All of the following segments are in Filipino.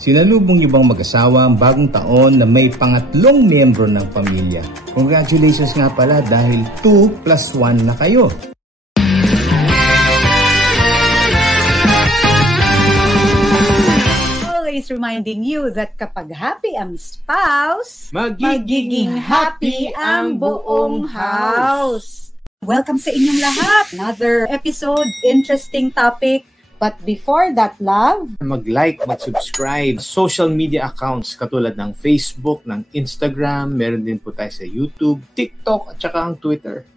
Sinalubong niyo bang mag-asawa ang bagong taon na may pangatlong miyembro ng pamilya? Congratulations nga pala dahil 2 plus 1 na kayo. Always reminding you that kapag happy ang spouse, magiging happy ang buong house. Welcome sa inyong lahat. Another episode, interesting topic. But before that, love, mag-like, mag-subscribe. Social media accounts katulad ng Facebook, ng Instagram, meron din po tayo sa YouTube, TikTok, at saka ang Twitter.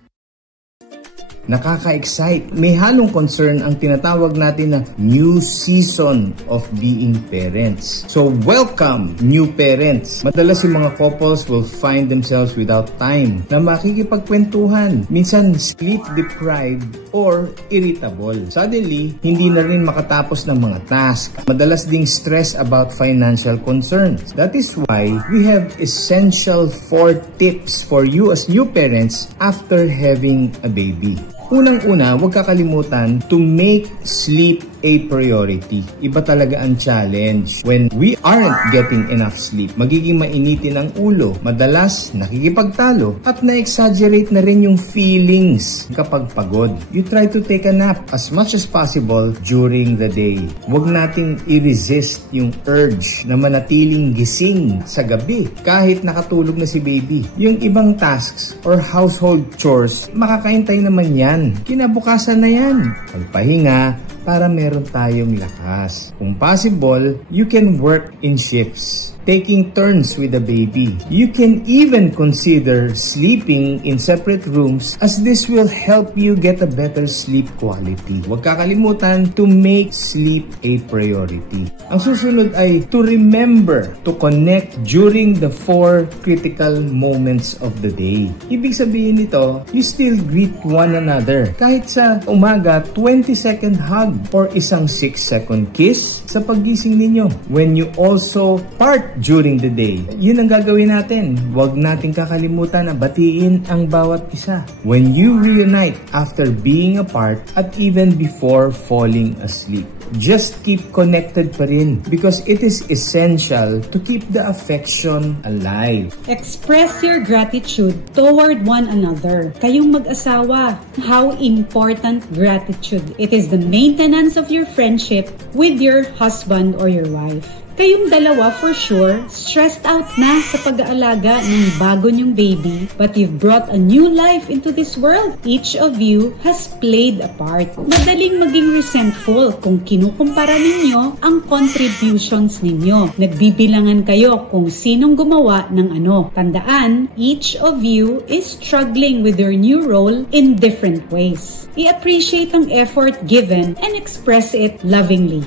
Nakaka-excite. May halong concern ang tinatawag natin na new season of being parents. So, welcome, new parents. Madalas yung mga couples will find themselves without time na makikipagkwentuhan. Minsan, sleep-deprived or irritable. Suddenly, hindi na rin makatapos ng mga task. Madalas ding stress about financial concerns. That is why we have essential 4 tips for you as new parents after having a baby. Unang-una, huwag kakalimutan to make sleep a priority. Iba talaga ang challenge. When we aren't getting enough sleep, magiging mainitin ang ulo, madalas nakikipagtalo, at na-exaggerate na rin yung feelings kapag pagod. You try to take a nap as much as possible during the day. Huwag nating i-resist yung urge na manatiling gising sa gabi kahit nakatulog na si baby. Yung ibang tasks or household chores, makakaintay naman yan. Kinabukasan na yan. Magpahinga para meron tayong lakas. Kung possible, you can work in shifts, taking turns with the baby. You can even consider sleeping in separate rooms as this will help you get a better sleep quality. Huwag kakalimutan to make sleep a priority. Ang susunod ay to remember to connect during the 4 critical moments of the day. Ibig sabihin nito, you still greet one another. Kahit sa umaga, 20-second hug or isang 6-second kiss sa paggising ninyo. When you also part during the day, yun ang gagawin natin. Huwag natin kakalimutan na batiin ang bawat isa. When you reunite after being apart at even before falling asleep, just keep connected pa rin because it is essential to keep the affection alive. express your gratitude toward one another. Kayong mag-asawa, how important gratitude. It is the maintenance of your friendship with your husband or your wife. Kayong dalawa for sure, stressed out na sa pag-aalaga ng bago niyong baby, but you've brought a new life into this world. Each of you has played a part. Madaling maging resentful kung kinukumpara ninyo ang contributions ninyo. Nagbibilangan kayo kung sinong gumawa ng ano. Tandaan, each of you is struggling with your new role in different ways. I-appreciate ang effort given and express it lovingly.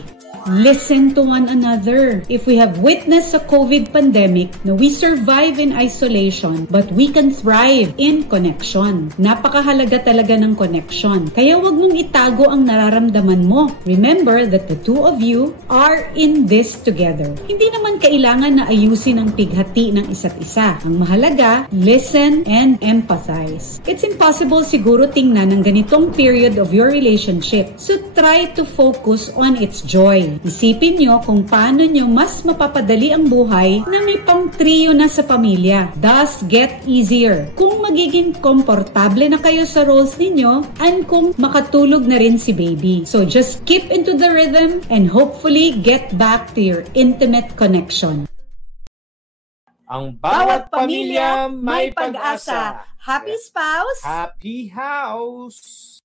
Listen to one another. If we have witnessed a COVID pandemic na we survive in isolation but we can thrive in connection. Napakahalaga talaga ng connection. Kaya wag mong itago ang nararamdaman mo. Remember that the two of you are in this together. Hindi naman kailangan na ayusin ang pighati ng isa't isa. Ang mahalaga, listen and empathize. It's impossible siguro tingnan ang ganitong period of your relationship. So try to focus on its joy. Isipin nyo kung paano nyo mas mapapadali ang buhay na may pang-trio na sa pamilya. Thus, get easier. Kung magiging komportable na kayo sa roles ninyo and kung makatulog na rin si baby. So, just keep into the rhythm and hopefully get back to your intimate connection. Ang bawat pamilya may pag-asa. Happy spouse, happy house.